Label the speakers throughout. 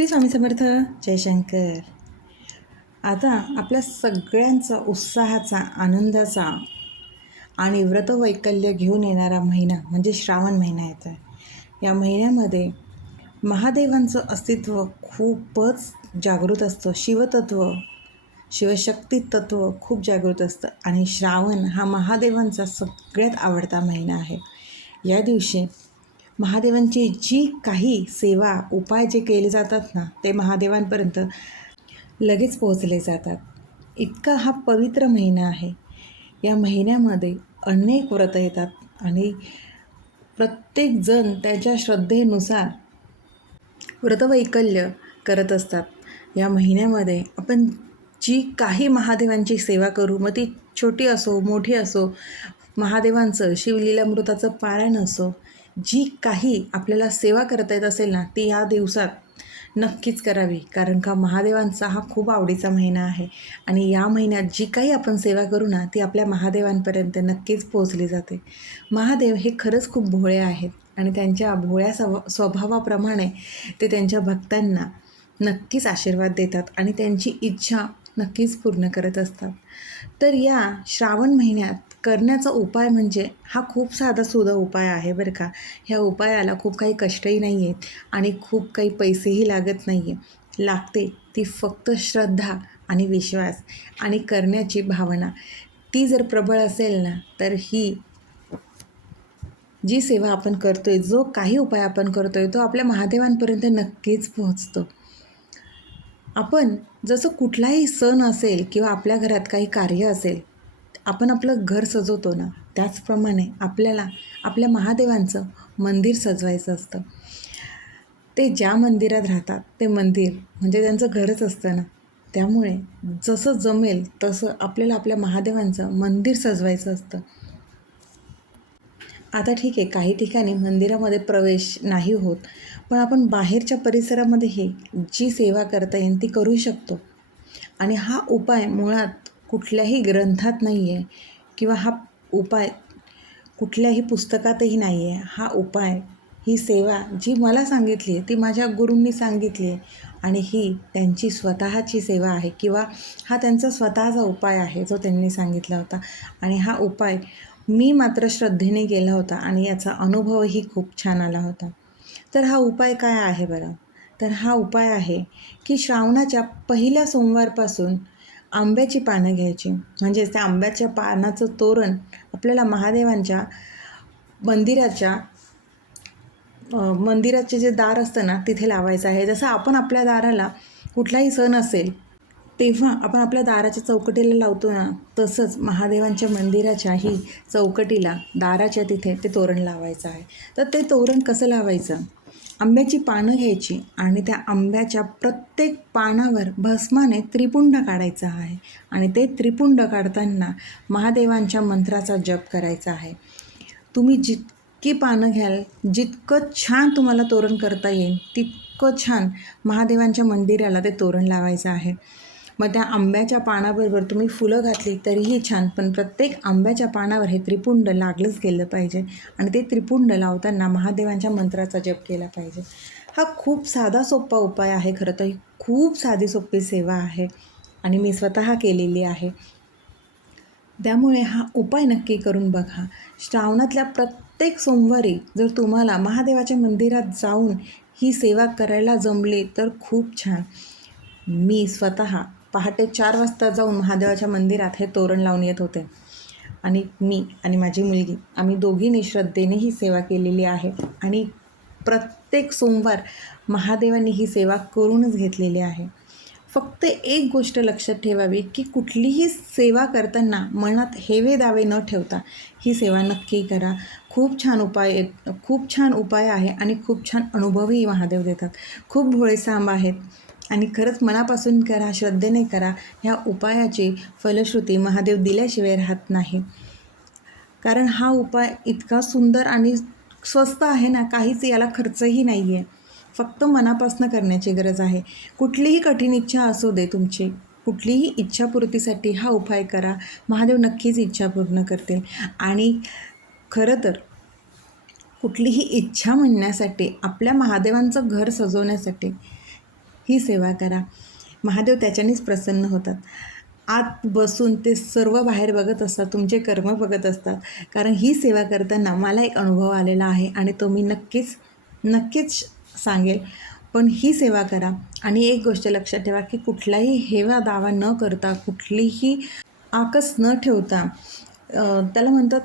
Speaker 1: श्री स्वामी समर्थ. जयशंकर आता आपल्या सगळ्यांचा उत्साहाचा आनंदाचा आणि व्रतवैकल्य घेऊन येणारा महिना म्हणजे श्रावण महिना येतो आहे. या महिन्यामध्ये महादेवांचं अस्तित्व खूपच जागृत असतं. शिवतत्व शिवशक्ती तत्व खूप जागृत असतं. आणि श्रावण हा महादेवांचा सगळ्यात आवडता महिना आहे. या दिवशी महादेवांची जी काही सेवा उपाय जे केले जातात ना ते महादेवांपर्यंत लगेच पोहोचले जातात. इतका हा पवित्र महिना आहे. या महिन्यामध्ये अनेक व्रतं येतात आणि प्रत्येकजण त्याच्या श्रद्धेनुसार व्रतवैकल्य करत असतात. या महिन्यामध्ये आपण जी काही महादेवांची सेवा करू मग ती छोटी असो मोठी असो महादेवांचं शिवलीलामृताचं पारायण असो जी काही आपल्याला सेवा करता येत असेल ना ती या दिवसात नक्कीच करावी. कारण का महादेवांचा हा खूप आवडीचा महिना आहे. आणि या महिन्यात जी काही आपण सेवा करू ना ती आपल्या महादेवांपर्यंत नक्कीच पोहोचली जाते. महादेव हे खरंच खूप भोळे आहेत. आणि त्यांच्या भोळ्या स्व स्वभावाप्रमाणे ते त्यांच्या भक्तांना नक्कीच आशीर्वाद देतात आणि त्यांची इच्छा नक्कीच पूर्ण करत असतात. तर या श्रावण महिन्यात करण्याचा उपाय म्हणजे हा खूप साधा उपाय आहे बरं का. ह्या उपायाला खूप काही कष्टही नाही आहेत आणि खूप काही पैसेही लागत नाही आहे लागते ती फक्त श्रद्धा आणि विश्वास आणि करण्याची भावना. ती जर प्रबळ असेल ना तर ही जी सेवा आपण करतोय जो काही उपाय आपण करतोय तो आपल्या महादेवांपर्यंत नक्कीच पोहोचतो. आपण जसं कुठलाही सण असेल किंवा आपल्या घरात काही कार्य असेल आपण आपलं घर सजवतो ना त्याचप्रमाणे आपल्याला आपल्या महादेवांचं मंदिर सजवायचं असतं. ते ज्या मंदिरात राहतात ते मंदिर म्हणजे त्यांचं घरच असतं ना. त्यामुळे जसं जमेल तसं आपल्याला आपल्या महादेवांचं मंदिर सजवायचं असतं. आता ठीक आहे काही ठिकाणी मंदिरामध्ये प्रवेश नाही होत पण आपण बाहेरच्या परिसरामध्येही जी सेवा करता येईल ती करू शकतो. आणि हा उपाय मुळात कुठल्याही ग्रंथात नाही आहे किंवा हा उपाय कुठल्याही पुस्तकातही नाही आहे हा उपाय ही सेवा जी मला सांगितली आहे ती माझ्या गुरूंनी सांगितली आहे आणि ही त्यांची स्वतःची सेवा आहे किंवा हा त्यांचा स्वतःचा उपाय आहे जो त्यांनी सांगितला होता. आणि हा उपाय मी मात्र श्रद्धेने केला होता आणि याचा अनुभवही खूप छान आला होता. तर हा उपाय काय आहे बरं? तर हा उपाय आहे की श्रावणाच्या पहिल्या सोमवारपासून आंब्याची पानं घ्यायची. म्हणजेच त्या आंब्याच्या पानाचं तोरण आपल्याला महादेवांच्या मंदिराच्या मंदिराचे जे दार असतं ना तिथे लावायचं आहे. जसं आपण आपल्या दाराला कुठलाही सण असेल तेव्हा आपण आपल्या दाराच्या चौकटीला लावतो ना तसंच महादेवांच्या मंदिराच्याही चौकटीला दाराच्या तिथे ते तोरण लावायचं आहे. तर ते तोरण कसं लावायचं? आंब्याची पानं घ्यायची आणि त्या आंब्याच्या प्रत्येक पानावर भस्माने त्रिपुंड काढायचा आहे. आणि ते त्रिपुंड काढताना महादेवांच्या मंत्राचा जप करायचा आहे. तुम्ही जितकी पानं घ्याल जितकं छान तुम्हाला तोरण करता येईल तितकं छान महादेवांच्या मंदिराला ते तोरण लावायचं आहे. मग त्या आंब्याच्या पानाबरोबर तुम्ही फुलं घातली तरीही छान. पण प्रत्येक आंब्याच्या पानावर हे त्रिपुंड लागलंच गेलं पाहिजे. आणि ते त्रिपुंड लावताना महादेवांच्या मंत्राचा जप केला पाहिजे. हा खूप साधा सोपा उपाय आहे खरं तर. ही खूप साधी सोपी सेवा आहे. आणि मी स्वतः केलेली आहे. त्यामुळे हा उपाय नक्की करून बघा. श्रावणातल्या प्रत्येक सोमवारी जर तुम्हाला महादेवाच्या मंदिरात जाऊन ही सेवा करायला जमली तर खूप छान. मी स्वतः पहाटे चार वाजता जाऊन महादेवाच्या मंदिरात हे तोरण लावून येत होते. आणि मी आणि माझी मुलगी आम्ही दोघींनी श्रद्धेने ही सेवा केलेली आहे. आणि प्रत्येक सोमवार महादेवांनी ही सेवा करूनच घेतलेली आहे. फक्त एक गोष्ट लक्षात ठेवावी की कुठलीही सेवा करताना मनात हेवे दावे न ठेवता ही सेवा नक्की करा. खूप छान उपाय खूप छान उपाय आहे आणि खूप छान अनुभवही महादेव देतात. खूप भोळे सांब आहेत. आणि खरंच मनापासून करा श्रद्धेने करा ह्या उपायाची फलश्रुती महादेव दिल्याशिवाय राहत नाही. कारण हा उपाय इतका सुंदर आणि स्वस्त आहे ना काहीच याला खर्चही नाही आहे फक्त मनापासून करण्याची गरज आहे. कुठलीही कठीण इच्छा असू दे तुमची. कुठलीही इच्छापूर्तीसाठी हा उपाय करा. महादेव नक्कीच इच्छा पूर्ण करतील. आणि खरं तर कुठलीही इच्छा म्हणण्यासाठी आपल्या महादेवांचं घर सजवण्यासाठी ही सेवा करा. महादेव त्याच्यानेच प्रसन्न होतात. आत बसून ते सर्व बाहेर बघत असतात तुमचे कर्म बघत असतात. कारण ही सेवा करताना मला एक अनुभव आलेला आहे आणि तो मी नक्कीच नक्कीच सांगेल. पण ही सेवा करा. आणि एक गोष्ट लक्षात ठेवा की कुठलाही हेवा दावा न करता कुठलीही आकस न ठेवता त्याला म्हणतात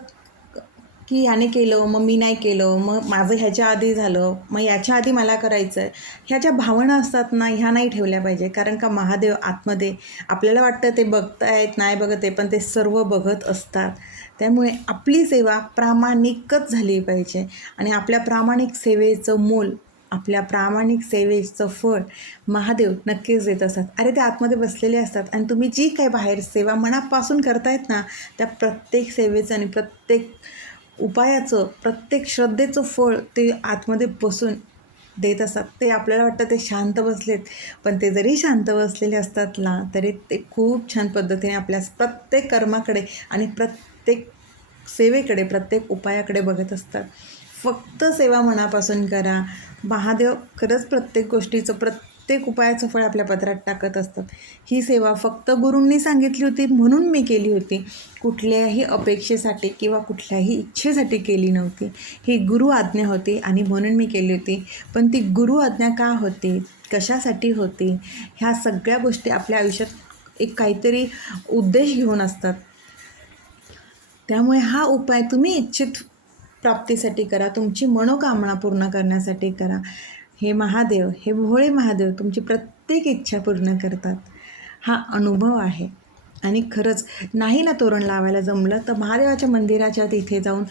Speaker 1: की ह्याने केलं मग मी नाही केलं मग माझं ह्याच्या आधी झालं मग याच्या आधी मला करायचं आहे ह्या ज्या भावना असतात ना ह्या नाही ठेवल्या पाहिजे. कारण का महादेव आतमध्ये आपल्याला वाटतं ते बघतायत नाही बघत आहे पण ते सर्व बघत असतात. त्यामुळे आपली सेवा प्रामाणिकच झाली पाहिजे. आणि आपल्या प्रामाणिक सेवेचं मोल आपल्या प्रामाणिक सेवेचं फळ महादेव नक्कीच देत असतात. अरे ते आतमध्ये बसलेले असतात. आणि तुम्ही जी काही बाहेर सेवा मनापासून करतायत ना त्या प्रत्येक सेवेचं आणि प्रत्येक उपायाचं प्रत्येक श्रद्धेचं फळ ते आतमध्ये बसून देत असतात. ते आपल्याला वाटतं ते शांत बसलेत पण ते जरी शांत बसलेले असतात ना तरी ते खूप छान पद्धतीने आपल्या प्रत्येक कर्माकडे आणि प्रत्येक सेवेकडे प्रत्येक उपायाकडे बघत असतात. फक्त सेवा मनापासून करा. महादेव खरंच प्रत्येक गोष्टीचं प्रत्येक प्रत्येक उपायाचं फळ आपल्या पत्रात टाकत असतात. ही सेवा फक्त गुरूंनी सांगितली होती म्हणून मी केली होती. कुठल्याही अपेक्षेसाठी किंवा कुठल्याही इच्छेसाठी केली नव्हती. ही गुरु आज्ञा होती आणि म्हणून मी केली होती. पण ती गुरु आज्ञा का होती? कशासाठी होती? ह्या सगळ्या गोष्टी आपल्या आयुष्यात एक काहीतरी उद्देश घेऊन असतात. त्यामुळे हा उपाय तुम्ही इच्छित प्राप्तीसाठी करा. तुमची मनोकामना पूर्ण करण्यासाठी करा. हे महादेव हे भोळे महादेव तुमची प्रत्येक इच्छा पूर्ण करतात. हा अनुभव आहे. आणि खरंच नाही ना तोरण लावायला जमलं तर महादेवाच्या मंदिराच्या तिथे जाऊन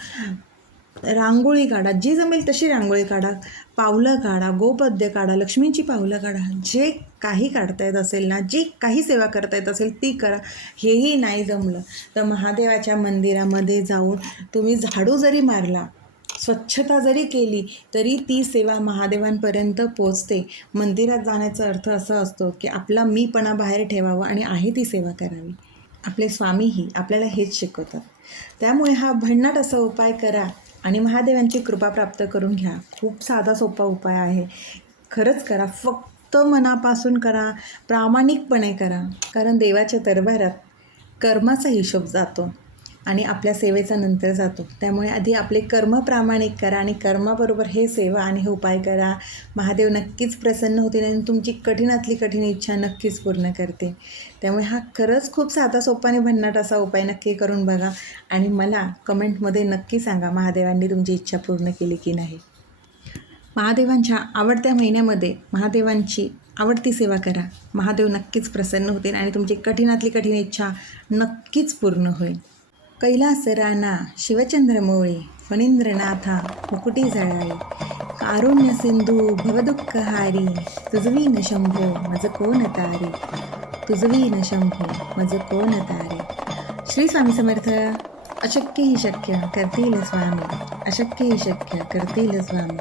Speaker 1: रांगोळी काढा. जी जमेल तशी रांगोळी काढा. पावलं काढा गोपद्य काढा लक्ष्मीची पावलं काढा. जे काही काढता येत असेल ना जी काही सेवा करता येत असेल ती करा. हेही नाही जमलं. तर महादेवाच्या मंदिरामध्ये जाऊन तुम्ही झाडू जरी मारला स्वच्छता जरी केली तरी ती सेवा महादेवांपर्यंत पोचते. मंदिरात जाण्याचा अर्थ असा असतो की आपला मीपणा बाहेर ठेवावा आणि आहे ती सेवा करावी. आपले स्वामीही आपल्याला हेच शिकवतात. त्यामुळे हा भन्नाट असा उपाय करा आणि महादेवांची कृपा प्राप्त करून घ्या. खूप साधा सोपा उपाय आहे. खरंच करा. फक्त मनापासून करा. प्रामाणिकपणे करा. कारण देवाच्या दरबारात कर्माचा हिशोब जातो. आणि आपल्या सेवेचा नंतर जातो. त्यामुळे आधी आपले कर्म प्रामाणिक करा आणि कर्माबरोबर हे सेवा आणि हे उपाय करा. महादेव नक्कीच प्रसन्न होतील आणि तुमची कठीणातली कठीण इच्छा नक्कीच पूर्ण करते त्यामुळे हा खरंच खूप साधा सोपाने भन्नाट असा उपाय नक्की करून बघा आणि मला कमेंटमध्ये नक्की सांगा महादेवांनी तुमची इच्छा पूर्ण केली की नाही. महादेवांच्या आवडत्या महिन्यामध्ये महादेवांची आवडती सेवा करा. महादेव नक्कीच प्रसन्न होतील आणि तुमची कठीणातली कठीण इच्छा नक्कीच पूर्ण होईल. कैलास राणा शिवचंद्र मोळे फणींद्रनाथा मुकुटी जळाळी कारुण्य सिंधू भवदुःखहारी तुझवीन शंभो मज कोण तारी न शंभो मज कोण तारे. श्री स्वामी समर्थ अशक्य ही शक्य करतील स्वामी अशक्य ही शक्य करतील स्वामी.